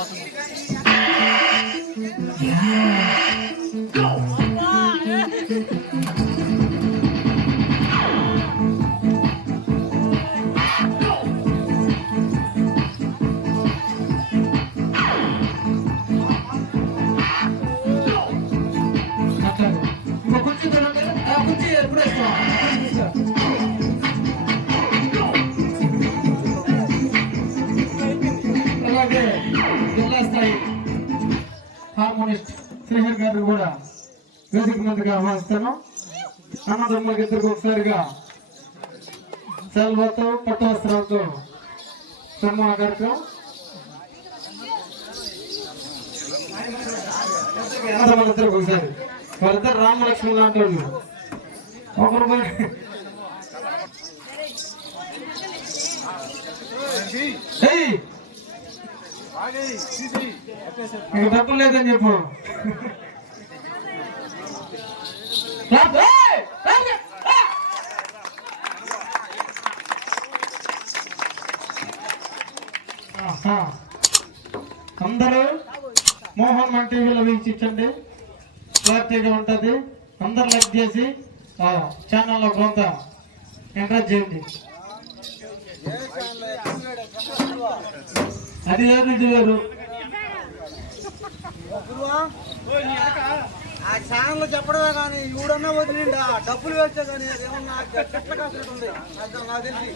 bota no. Communist శ్రీహర్ గారిని కూడా వేదిక ముందుగా ఆహ్వానిస్తాను అన్నదమ్ములకి ఇద్దరికి ఒకసారిగా సెల్వతో పట్టు వస్త్రాలతో సన్మాన కార్యక్రమం. అన్నదమ్ములిద్దరికి ఒకసారి. వాళ్ళిద్దరు రామలక్ష్మి లాంటి వాళ్ళు. ఒకరు మరి ఏయ్! నీకు డబ్బులు లేదని చెప్పు. అందరూ మోహన్ మన టీవీలో వీక్షించండి. క్లారిటీగా ఉంటుంది. అందరు లైక్ చేసి ఛానల్లో కొంత ఎంకరేజ్ చేయండి. అది వేరు ఇది వేరు ఆ ఛానల్ చెప్పడమే కానీ ఈవిడన్నా వదిలిండా డబ్బులు వేస్తే కానీ అదేమన్నా చెట్ల అది నాకు తెలిసి.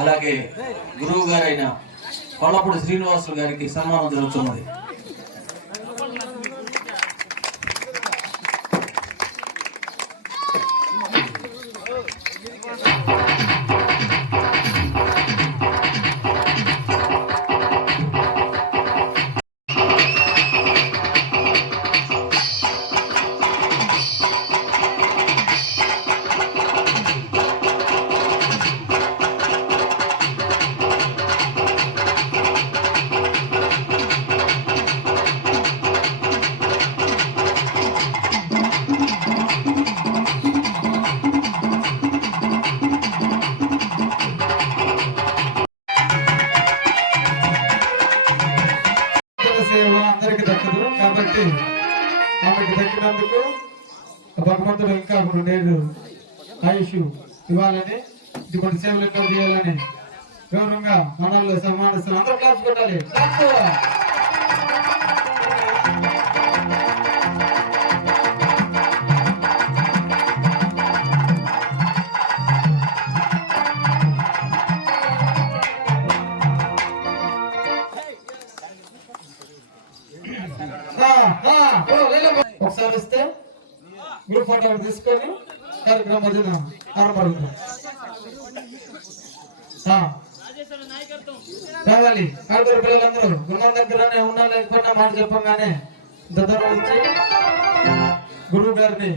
అలాగే గురువు గారైన కొల్లపూడి శ్రీనివాసులు గారికి సన్మానం జరుగుతున్నది. కాబట్టి ఆమెకి దక్కినందుకు భగవంతుడు ఇంకా అప్పుడు నేను ఆయుష్ ఇవ్వాలని ఇటువంటి సేవలు ఇంకా చేయాలని గౌరవంగా మనల్ని సన్మానిస్తాం అందరూ క్లాస్ కొట్టాలి ఒకసారి వస్తే గ్రూప్ ఫోటో తీసుకొని కార్యక్రమం మధ్యన ఆరంభడుతున్నాం రావాలి. ఆడుకోరు పిల్లలందరూ గురువు దగ్గరనే ఉన్నా లేకపోయినా మాట చెప్పగానే దగ్గర వచ్చి గురువు గారిని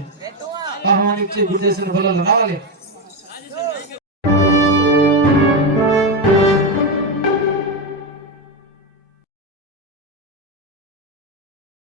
ఆహ్వానించి గురి చేసిన పిల్లలు రావాలి.